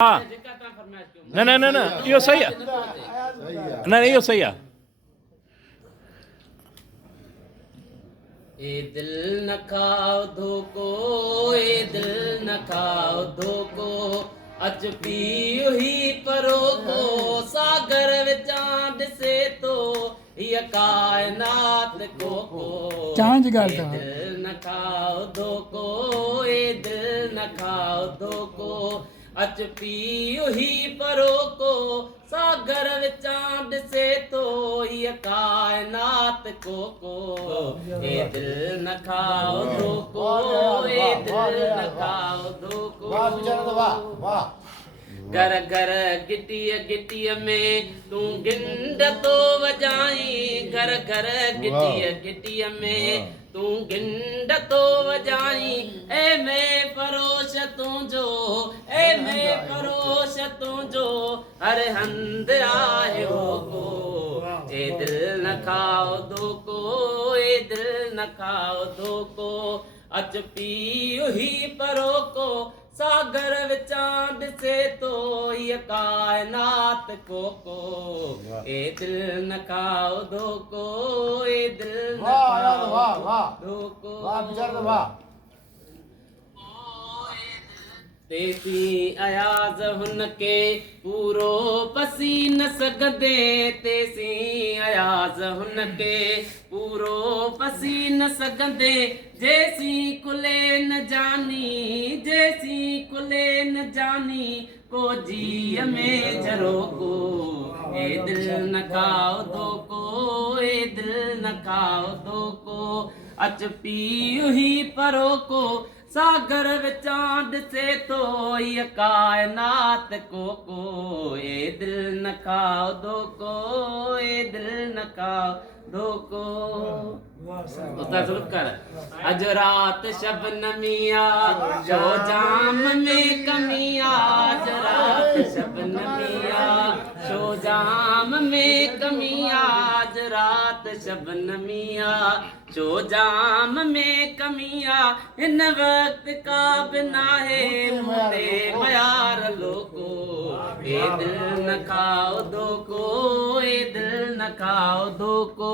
हाँ न न न न इहो सही आहे न न इहो सही आहे ए दिल न खाओ धोको ए दिल न खाओ धोको अच पीओ ही परोको सागर विचां ॾिसे तो हीअ कायनात कोको ए दिल न खाओ धोको ए दिल न खाओ धोको अच पीओ ही परोको सागर विचां ॾिसे तो हीअ कायनात कोको ए दिल न खाओ धोको ए दिल न खाओ धोको घर घर गिटीअ गिटीअ में तूं गिंड तो वॼाई घर घर गिटीअ गिटीअ में तूं गिंड तो वॼाई ए में परोश तुंहिंजो ए में परोश तुंहिंजो हर हंध आहे होको ए दिल न खाओ धोको ए दिल न खाओ धोको अच पीओ ही परोको सागर विचां ॾिसे तो हीअ कायनात कोको ए दिल न खाओ धोको ए दिल न खाओ धोको तेसी अयाज़ हुनके पूरो पसी न सघंदे तेसी अयाज़ हुनके पूरो पसी न सघंदे जेसी कुले न जानी जेसी कुले न जानी को जीअ में झरोको ए दिल न खाओ धोको ए दिल न खाओ धोको अच पीओ ही परोको सागर विचां ॾिसे तो हीअ कायनात कोको ए दिल न खाओ धोको ए दिल न खाओ धोको अज रात शबनमिया शो जाम में कमिया अज रात शबनमिया शो जाम में कमिया अज रात शबनमिया शो जाम में कमिया हिन वक्त का बिना है मुझे मयार लोको ए दिल न खाओ धोको ए दिल न खाओ धोको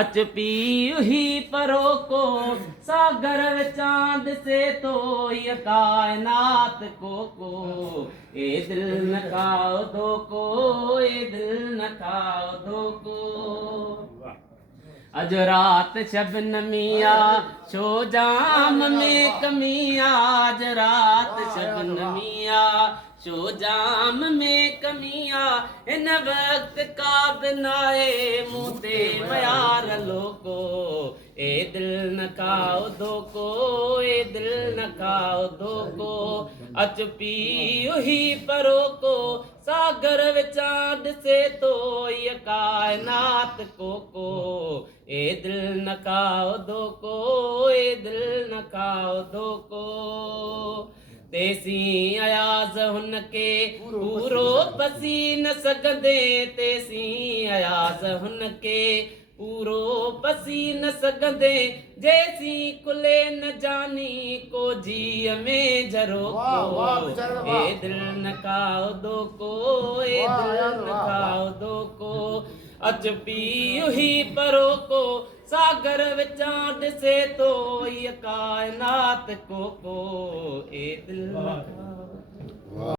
अच पीओ ही परोको सागर विचां ॾिसे तो हीअ कायनात कोको ए दिल न खाओ धोको ए दिल न खाओ धोको अज रात शबनमिया शो जाम में कमिया अज रात शबनमिया शो जाम में कमिया हिन वक्त का बिनाए मुँह ते मयार लोको ए दिल न खाओ धोको ए दिल न खाओ धोको अच पीओ ही परोको सागर विचां ॾिसे तो हीअ कायनात कोको ए दिल न खाओ धोको ए दिल न खाओ धोको तेसी अयाज़ हुनके पूरो पसी न सघंदे तेसी अयाज़ हुनके पूरो पसी न सघंदे जेसी कुले न जानी को जीअ में झरोको ए दिल न खाओ धोको ए दिल न खाओ धोको अच पीओ ही परोको सागर विचां ॾिसे तो हीअ कायनात कोको ए दिल न खाओ